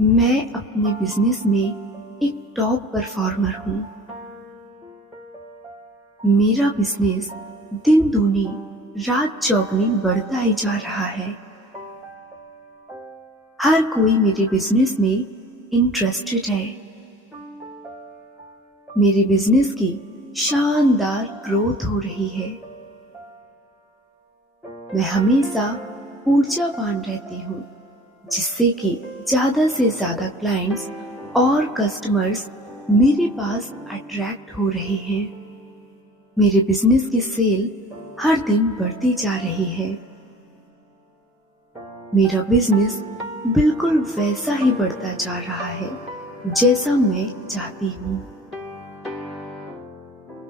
मैं अपने बिजनेस में एक टॉप परफॉर्मर हूँ। मेरा बिजनेस दिन दूनी रात चौगुनी बढ़ता ही जा रहा है। हर कोई मेरे बिजनेस में इंटरेस्टेड है। मेरे बिजनेस की शानदार ग्रोथ हो रही है। मैं हमेशा ऊर्जावान रहती हूँ, जिससे कि ज्यादा से ज्यादा क्लाइंट्स और कस्टमर्स मेरे पास अट्रैक्ट हो रहे हैं। मेरे बिजनेस की सेल हर दिन बढ़ती जा रही है। मेरा बिजनेस बिल्कुल वैसा ही बढ़ता जा रहा है जैसा मैं चाहती हूँ।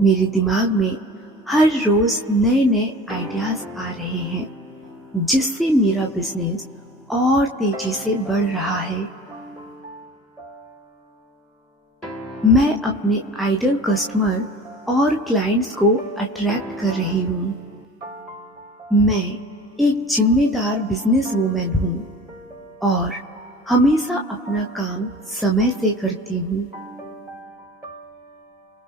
मेरे दिमाग में हर रोज नए नए आइडियाज आ रहे हैं, जिससे मेरा बिजनेस और तेजी से बढ़ रहा है। मैं अपने आइडल कस्टमर और क्लाइंट्स को अट्रैक्ट कर रही हूँ। मैं एक जिम्मेदार बिजनेस वूमेन हूँ और हमेशा अपना काम समय से करती हूँ।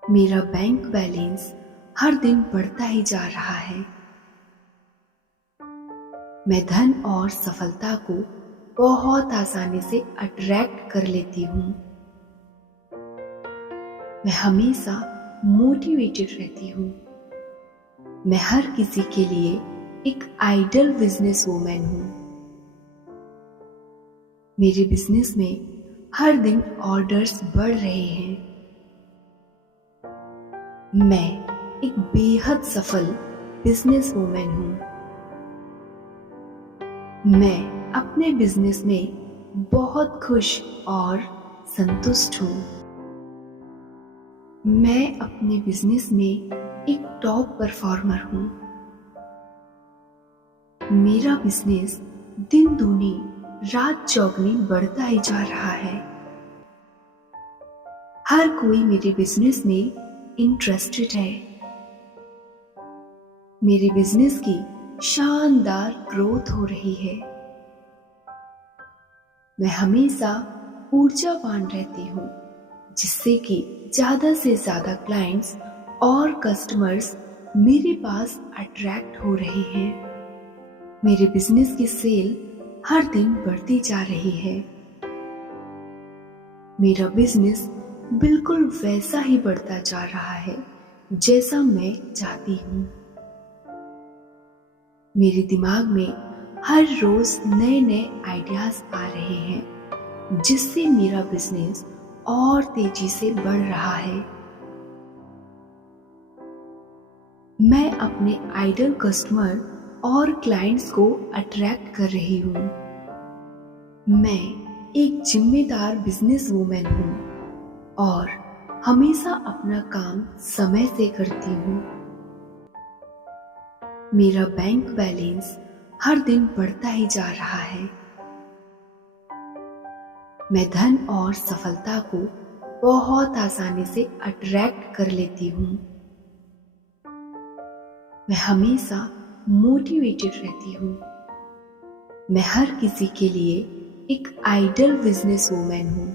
मेरा बैंक बैलेंस हर दिन बढ़ता ही जा रहा है। मैं धन और सफलता को बहुत आसानी से अट्रैक्ट कर लेती हूँ। मैं हमेशा मोटिवेटेड रहती हूँ। मैं हर किसी के लिए एक आइडल बिजनेस वूमेन हूँ। मेरे बिजनेस में हर दिन ऑर्डर्स बढ़ रहे हैं। मैं एक बेहद सफल बिजनेस वूमेन हूँ। मैं अपने बिजनेस में बहुत खुश और संतुष्ट हूँ। मैं अपने बिजनेस में एक टॉप परफॉर्मर हूँ। मेरा बिजनेस दिन दूनी रात चौगुनी बढ़ता ही जा रहा है। हर कोई मेरे बिजनेस में इंटरेस्टेड है। मेरे बिजनेस की शानदार ग्रोथ हो रही है। मैं हमेशा ऊर्जावान रहती हूँ, जिससे कि ज्यादा से ज्यादा क्लाइंट्स और कस्टमर्स मेरे पास अट्रैक्ट हो रहे हैं। मेरे बिजनेस की सेल हर दिन बढ़ती जा रही है। मेरा बिजनेस बिल्कुल वैसा ही बढ़ता जा रहा है जैसा मैं चाहती हूँ। मेरे दिमाग में हर रोज नए नए आइडियाज आ रहे हैं, जिससे मेरा बिजनेस और तेजी से बढ़ रहा है। मैं अपने आइडल कस्टमर और क्लाइंट्स को अट्रैक्ट कर रही हूँ। मैं एक जिम्मेदार बिजनेस वूमेन हूँ और हमेशा अपना काम समय से करती हूँ। मेरा बैंक बैलेंस हर दिन बढ़ता ही जा रहा है। मैं धन और सफलता को बहुत आसानी से अट्रैक्ट कर लेती हूँ। मैं हमेशा मोटिवेटेड रहती हूँ। मैं हर किसी के लिए एक आइडल बिजनेस वूमेन हूँ।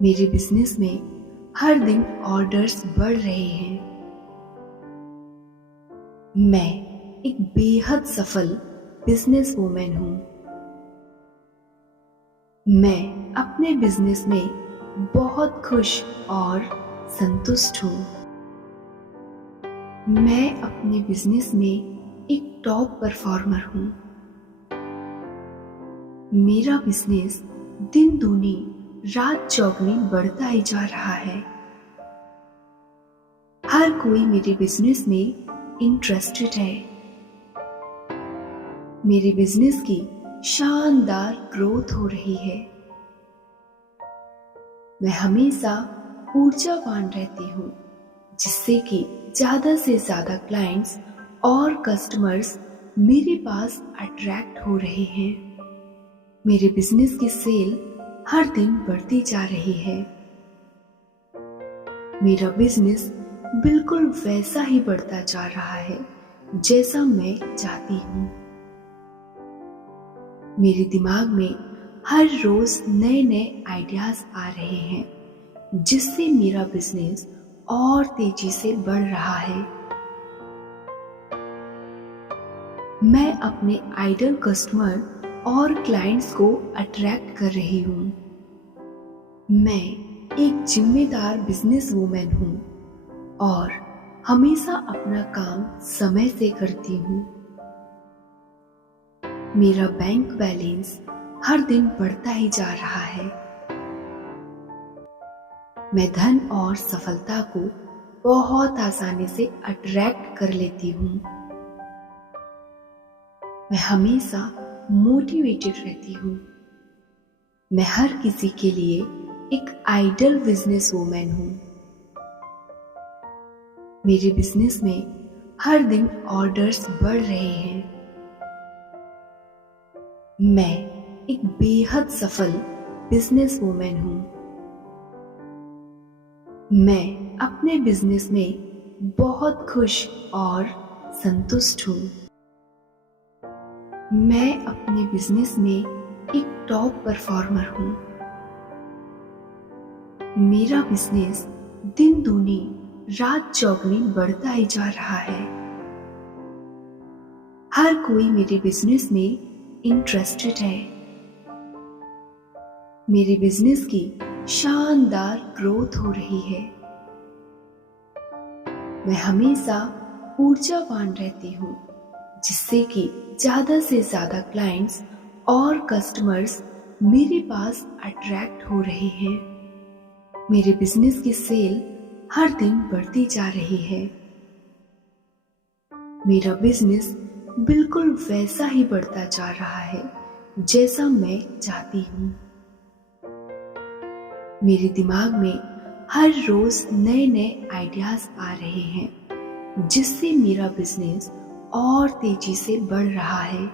मेरे बिजनेस में हर दिन ऑर्डर्स बढ़ रहे हैं। मैं एक बेहद सफल बिजनेस वूमेन हूँ। मैं अपने बिजनेस में बहुत खुश और संतुष्ट हूँ। मैं अपने बिजनेस में एक टॉप परफॉर्मर हूँ। मेरा बिजनेस दिन दूनी रात चौगुनी बढ़ता ही जा रहा है। हर कोई मेरे बिजनेस में इंटरेस्टेड है। मेरे बिजनेस की शानदार ग्रोथ हो रही है। मैं हमेशा ऊर्जावान रहती हूँ, जिससे कि ज्यादा से ज्यादा क्लाइंट्स और कस्टमर्स मेरे पास अट्रैक्ट हो रहे हैं। मेरे बिजनेस की सेल हर दिन बढ़ती जा रही है। मेरा बिजनेस बिल्कुल वैसा ही बढ़ता जा रहा है जैसा मैं चाहती हूँ। मेरे दिमाग में हर रोज नए नए आइडियाज आ रहे हैं जिससे मेरा बिजनेस और तेजी से बढ़ रहा है। मैं अपने आइडल कस्टमर और क्लाइंट्स को अट्रैक्ट कर रही हूँ। मैं एक जिम्मेदार बिजनेस वूमेन हूँ और हमेशा अपना काम समय से करती हूँ। मेरा बैंक बैलेंस हर दिन बढ़ता ही जा रहा है। मैं धन और सफलता को बहुत आसानी से अट्रैक्ट कर लेती हूँ। मैं हमेशा मोटिवेटेड रहती हूँ। मैं हर किसी के लिए एक आइडल बिजनेस वूमेन हूँ। मेरे बिजनेस में हर दिन ऑर्डर्स बढ़ रहे हैं। मैं एक बेहद सफल बिजनेस वूमेन हूँ। मैं अपने बिजनेस में बहुत खुश और संतुष्ट हूँ। मैं अपने बिजनेस में एक टॉप परफॉर्मर हूँ। मेरा बिजनेस दिन दूनी रात चौगुनी बढ़ता ही जा रहा है। हर कोई मेरे बिजनेस में इंटरेस्टेड है। मेरे बिजनेस की शानदार ग्रोथ हो रही है। मैं हमेशा ऊर्जावान रहती हूँ जिससे कि ज्यादा से ज्यादा क्लाइंट्स और कस्टमर्स मेरे पास अट्रैक्ट हो रहे हैं। मेरे बिजनेस की सेल हर दिन बढ़ती जा रही है। मेरा बिजनेस बिल्कुल वैसा ही बढ़ता जा रहा है जैसा मैं चाहती हूँ। मेरे दिमाग में हर रोज नए नए आइडियाज आ रहे हैं जिससे मेरा बिजनेस और तेजी से बढ़ रहा है।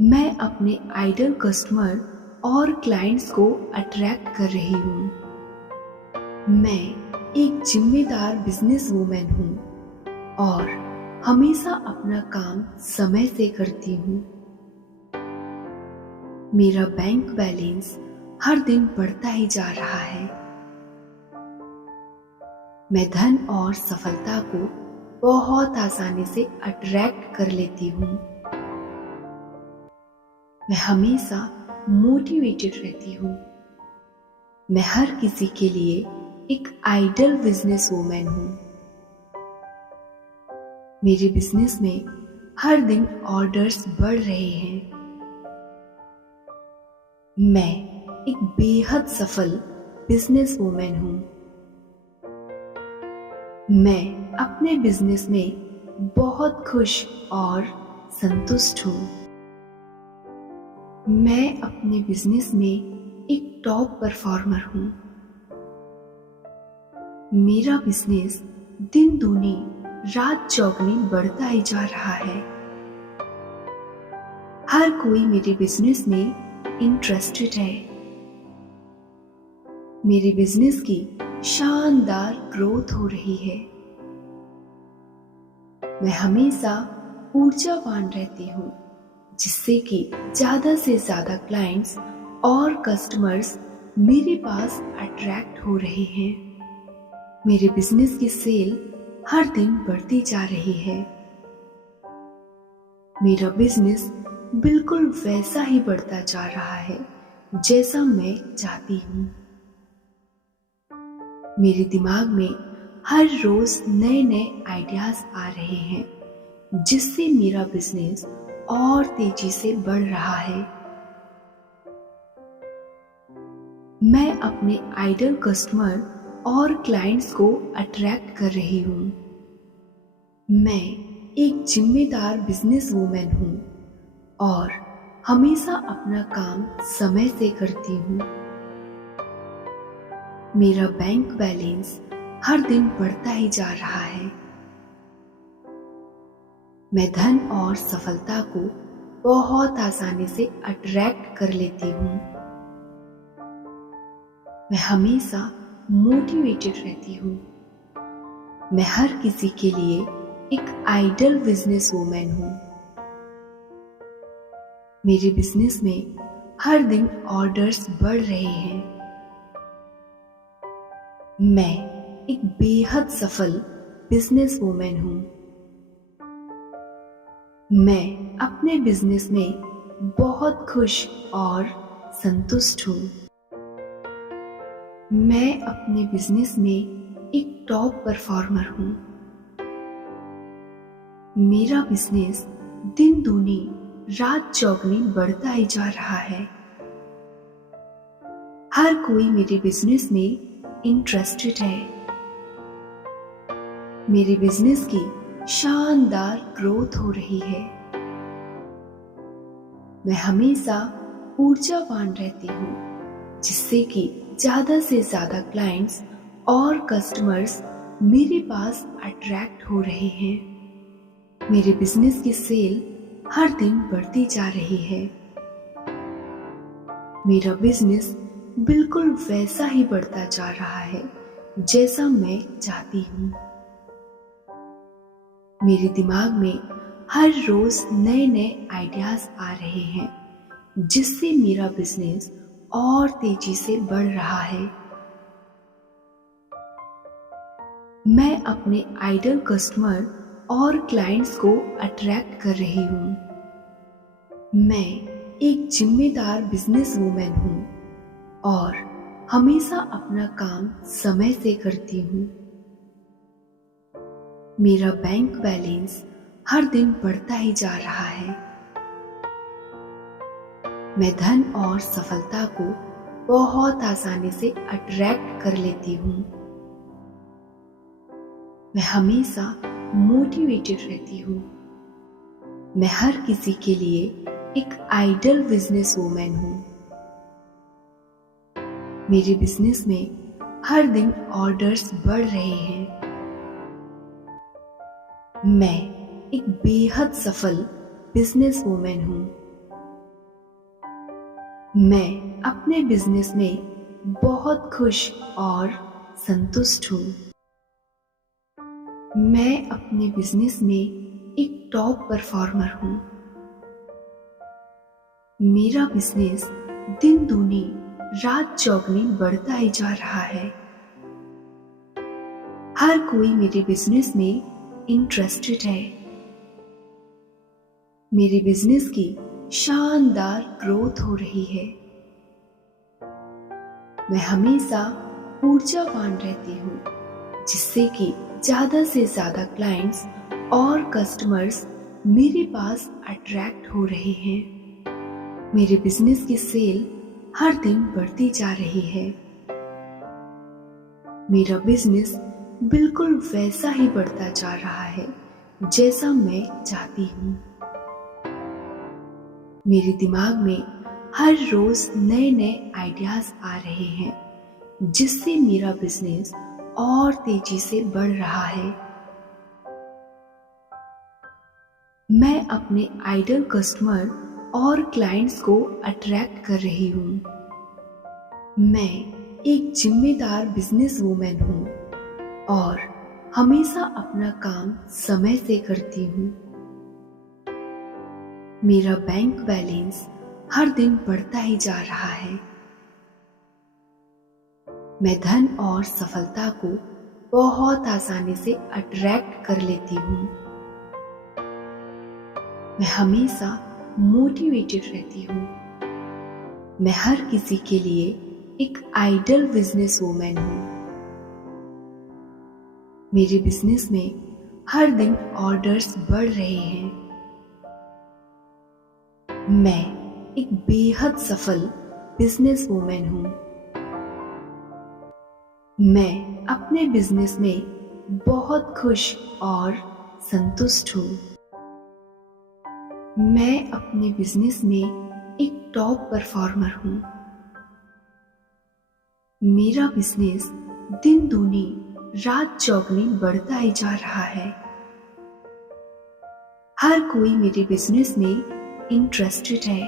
मैं अपने आइडल कस्टमर और क्लाइंट्स को अट्रैक्ट कर रही हूँ। मैं एक जिम्मेदार बिजनेस वूमेन हूँ और हमेशा अपना काम समय से करती हूँ। मेरा बैंक बैलेंस हर दिन बढ़ता ही जा रहा है। मैं धन और सफलता को बहुत आसानी से अट्रैक्ट कर लेती हूँ। मैं हमेशा मोटिवेटेड रहती हूँ। मैं हर किसी के लिए एक आइडल बिजनेस वूमेन हूँ। मेरे बिजनेस में हर दिन ऑर्डर्स बढ़ रहे हैं। मैं एक बेहद सफल बिजनेस वूमेन हूँ। मैं अपने बिजनेस में बहुत खुश और संतुष्ट हूँ। मैं अपने बिजनेस में एक टॉप परफॉर्मर हूँ। मेरा बिजनेस दिन दूनी रात चौगुनी बढ़ता ही जा रहा है। हर कोई मेरे बिजनेस में इंटरेस्टेड है। मेरे बिजनेस की शानदार ग्रोथ हो रही है। मैं हमेशा ऊर्जावान रहती हूँ जिससे कि ज्यादा से ज्यादा क्लाइंट्स और कस्टमर्स मेरे पास अट्रैक्ट हो रहे हैं। मेरे बिजनेस की सेल हर दिन बढ़ती जा रही है। मेरा बिजनेस बिल्कुल वैसा ही बढ़ता जा रहा है जैसा मैं चाहती हूँ। मेरे दिमाग में हर रोज नए नए आइडियाज आ रहे हैं जिससे मेरा बिजनेस और तेजी से बढ़ रहा है। मैं अपने आइडल कस्टमर और क्लाइंट्स को अट्रैक्ट कर रही हूँ। मैं एक जिम्मेदार बिजनेस वूमेन हूँ और हमेशा अपना काम समय से करती हूँ। मेरा बैंक बैलेंस हर दिन बढ़ता ही जा रहा है। मैं धन और सफलता को बहुत आसानी से अट्रैक्ट कर लेती हूँ। मैं हमेशा मोटिवेटेड रहती हूँ। मैं हर किसी के लिए एक आइडल बिजनेस वूमेन हूँ। मेरे बिजनेस में हर दिन ऑर्डर्स बढ़ रहे हैं। मैं एक बेहद सफल बिजनेस वूमेन हूँ। मैं अपने बिजनेस में बहुत खुश और संतुष्ट हूँ। मैं अपने बिजनेस में एक टॉप परफॉर्मर हूँ। मेरा बिजनेस दिन दूनी रात चौगुनी बढ़ता ही जा रहा है। हर कोई मेरे बिजनेस में इंटरेस्टेड है। मेरे बिजनेस की शानदार ग्रोथ हो रही है। मैं हमेशा ऊर्जावान रहती हूँ, जिससे कि ज्यादा से ज्यादा क्लाइंट्स और कस्टमर्स मेरे पास अट्रैक्ट हो रहे हैं। मेरे बिजनेस की सेल हर दिन बढ़ती जा रही है। मेरा बिजनेस बिल्कुल वैसा ही बढ़ता जा रहा है जैसा मैं चाहती हूँ। मेरे दिमाग में हर रोज नए नए आइडियाज आ रहे हैं, जिससे मेरा बिजनेस और तेजी से बढ़ रहा है। मैं अपने आइडल कस्टमर और क्लाइंट्स को अट्रैक्ट कर रही हूँ। मैं एक जिम्मेदार बिजनेस वूमेन हूँ और हमेशा अपना काम समय से करती हूँ। मेरा बैंक बैलेंस हर दिन बढ़ता ही जा रहा है। मैं धन और सफलता को बहुत आसानी से अट्रैक्ट कर लेती हूँ। मैं हमेशा मोटिवेटेड रहती हूँ। मैं हर किसी के लिए एक आइडल बिजनेस वूमेन हूँ। मेरे बिजनेस में हर दिन ऑर्डर्स बढ़ रहे हैं। मैं एक बेहद सफल बिजनेस वूमेन हूँ। मैं अपने बिजनेस में बहुत खुश और संतुष्ट हूँ। मैं अपने बिजनेस में एक टॉप परफॉर्मर हूँ। मेरा बिजनेस दिन दूनी रात चौगुनी बढ़ता ही जा रहा है। हर कोई मेरे बिजनेस में इंटरेस्टेड है। मेरे बिजनेस की शानदार ग्रोथ हो रही है। मैं हमेशा ऊर्जावान रहती हूँ, जिससे कि ज्यादा से ज्यादा क्लाइंट्स और कस्टमर्स मेरे पास अट्रैक्ट हो रहे हैं। मेरे बिजनेस की सेल हर दिन बढ़ती जा रही है। मेरा बिजनेस बिल्कुल वैसा ही बढ़ता जा रहा है जैसा मैं चाहती हूँ। मेरे दिमाग में हर रोज नए नए आइडियाज आ रहे हैं, जिससे मेरा बिजनेस और तेजी से बढ़ रहा है। मैं अपने आइडल कस्टमर और क्लाइंट्स को अट्रैक्ट कर रही हूँ। मैं एक जिम्मेदार बिजनेस वूमेन हूँ और हमेशा अपना काम समय से करती हूँ। मेरा बैंक बैलेंस हर दिन बढ़ता ही जा रहा है। मैं धन और सफलता को बहुत आसानी से अट्रैक्ट कर लेती हूँ। मैं हमेशा मोटिवेटेड रहती हूँ। मैं हर किसी के लिए एक आइडल बिजनेस वूमेन हूँ। मेरे बिजनेस में हर दिन ऑर्डर्स बढ़ रहे हैं। मैं एक बेहद सफल बिजनेस वूमेन हूँ। मैं अपने बिजनेस में बहुत खुश और संतुष्ट हूँ। मैं अपने बिजनेस में एक टॉप परफॉर्मर हूँ। मेरा बिजनेस दिन दूनी रात चौगुनी बढ़ता ही जा रहा है। हर कोई मेरे बिजनेस में इंटरेस्टेड है।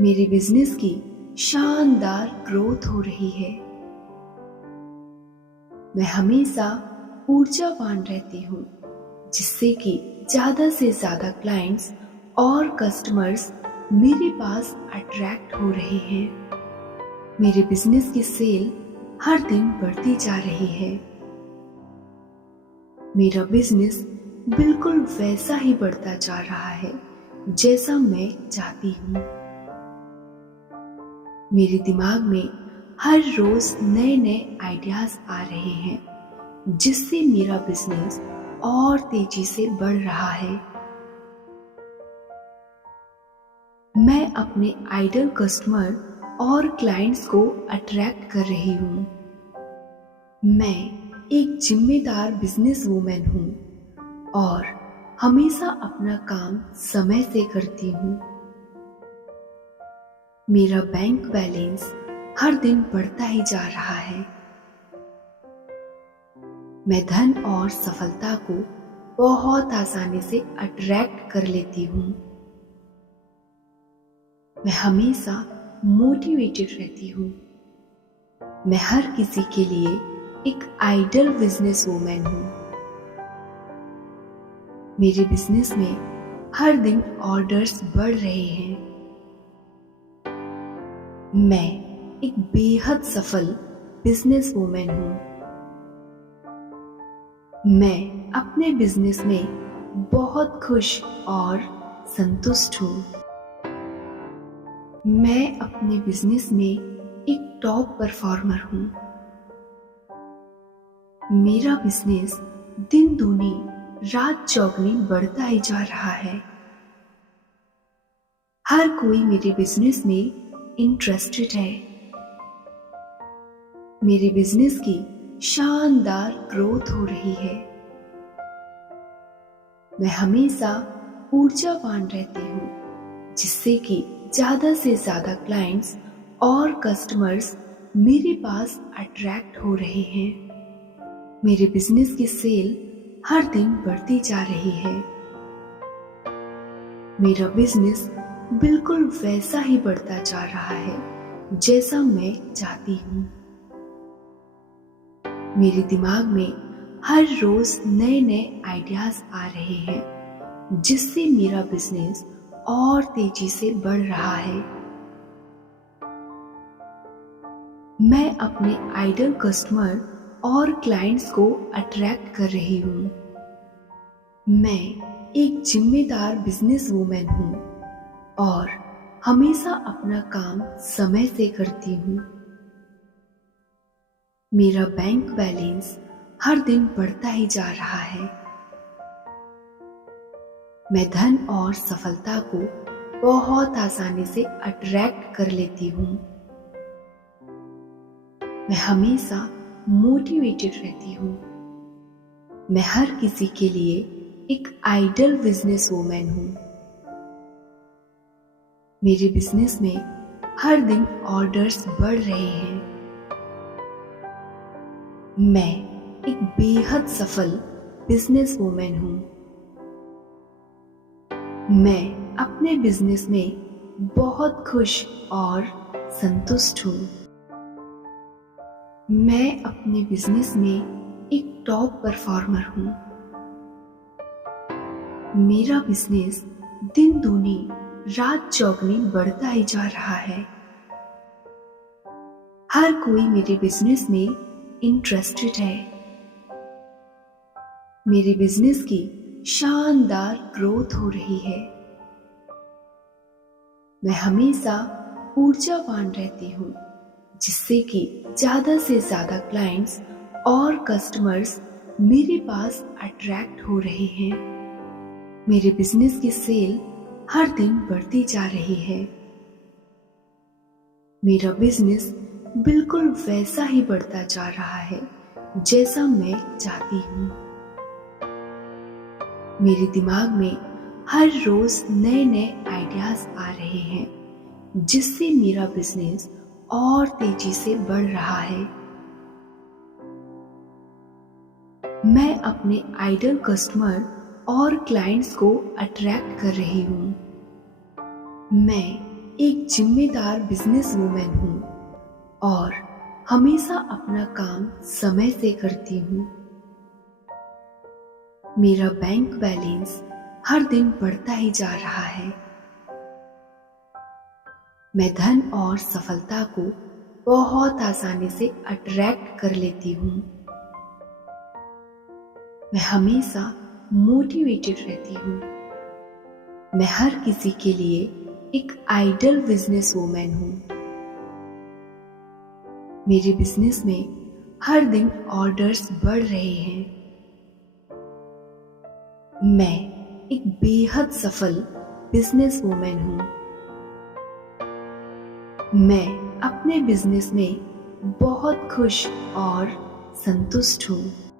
मेरे बिजनेस की शानदार ग्रोथ हो रही है। मैं हमेशा ऊर्जावान रहती हूँ, जिससे कि ज्यादा से ज्यादा क्लाइंट्स और कस्टमर्स मेरे पास अट्रैक्ट हो रहे हैं। मेरे बिजनेस की सेल हर दिन बढ़ती जा रही है। मेरा बिजनेस बिल्कुल वैसा ही बढ़ता जा रहा है जैसा मैं चाहती हूँ। मेरे दिमाग में हर रोज नए नए आइडियाज आ रहे हैं जिससे मेरा बिजनेस और तेजी से बढ़ रहा है। मैं अपने आइडल कस्टमर और क्लाइंट्स को अट्रैक्ट कर रही हूँ। मैं एक जिम्मेदार बिजनेस वूमेन हूँ और हमेशा अपना काम समय से करती हूँ। मेरा बैंक बैलेंस हर दिन बढ़ता ही जा रहा है। मैं धन और सफलता को बहुत आसानी से अट्रैक्ट कर लेती हूँ। मैं हमेशा मोटिवेटेड रहती हूँ। मैं हर किसी के लिए एक आइडल बिजनेस वूमेन हूँ। मेरे बिजनेस में हर दिन ऑर्डर्स बढ़ रहे हैं। मैं एक बेहद सफल बिजनेस वूमेन हूँ। मैं अपने बिजनेस में बहुत खुश और संतुष्ट हूँ। मैं अपने बिजनेस में एक टॉप परफॉर्मर हूँ। मेरा बिजनेस दिन दूनी रात चौगुनी बढ़ता ही जा रहा है। हर कोई मेरे बिजनेस में इंटरेस्टेड है। मेरे बिजनेस की शानदार ग्रोथ हो रही है। मैं हमेशा ऊर्जावान रहती हूँ जिससे कि ज्यादा से ज्यादा क्लाइंट्स और कस्टमर्स मेरे पास अट्रैक्ट हो रहे हैं। मेरे बिजनेस की सेल हर दिन बढ़ती जा रही है। मेरा बिजनेस बिल्कुल वैसा ही बढ़ता जा रहा है जैसा मैं चाहती हूँ। मेरे दिमाग में हर रोज नए नए आइडियाज आ रहे हैं जिससे मेरा बिजनेस और तेजी से बढ़ रहा है। मैं अपने आइडल कस्टमर और क्लाइंट्स को अट्रैक्ट कर रही हूँ। मैं एक जिम्मेदार बिजनेस वूमेन हूँ और हमेशा अपना काम समय से करती हूँ। मेरा बैंक बैलेंस हर दिन बढ़ता ही जा रहा है। मैं धन और सफलता को बहुत आसानी से अट्रैक्ट कर लेती हूँ। मैं हमेशा मोटिवेटेड रहती हूँ। मैं हर किसी के लिए एक आइडल बिजनेस वूमेन हूँ। मेरे बिजनेस में हर दिन ऑर्डर्स बढ़ रहे हैं। मैं एक बेहद सफल बिजनेस वूमेन हूँ। मैं अपने बिजनेस में बहुत खुश और संतुष्ट हूँ। मैं अपने बिजनेस में एक टॉप परफॉर्मर हूँ। मेरा बिजनेस दिन दूनी रात चौगुनी बढ़ता ही जा रहा है। हर कोई मेरे बिजनेस में इंटरेस्टेड है। मेरे बिजनेस की शानदार ग्रोथ हो रही है। मैं हमेशा ऊर्जावान रहती हूँ जिससे कि ज्यादा से ज्यादा क्लाइंट्स और कस्टमर्स मेरे पास अट्रैक्ट हो रहे हैं। मेरे बिजनेस की सेल हर दिन बढ़ती जा रही है। मेरा बिजनेस बिल्कुल वैसा ही बढ़ता जा रहा है जैसा मैं चाहती हूँ। मेरे दिमाग में हर रोज नए नए आइडियाज आ रहे हैं जिससे मेरा बिजनेस और तेजी से बढ़ रहा है। मैं अपने आइडल कस्टमर और क्लाइंट्स को अट्रैक्ट कर रही हूँ। मैं एक जिम्मेदार बिजनेस वूमेन हूँ और हमेशा अपना काम समय से करती हूँ। मेरा बैंक बैलेंस हर दिन बढ़ता ही जा रहा है। मैं धन और सफलता को बहुत आसानी से अट्रैक्ट कर लेती हूँ। मैं हमेशा मोटिवेटेड रहती हूँ। मैं हर किसी के लिए एक आइडल बिजनेस वूमेन हूँ। मेरे बिजनेस में हर दिन ऑर्डर्स बढ़ रहे हैं। मैं एक बेहद सफल बिजनेस वूमेन हूँ। मैं अपने बिजनेस में बहुत खुश और संतुष्ट हूँ।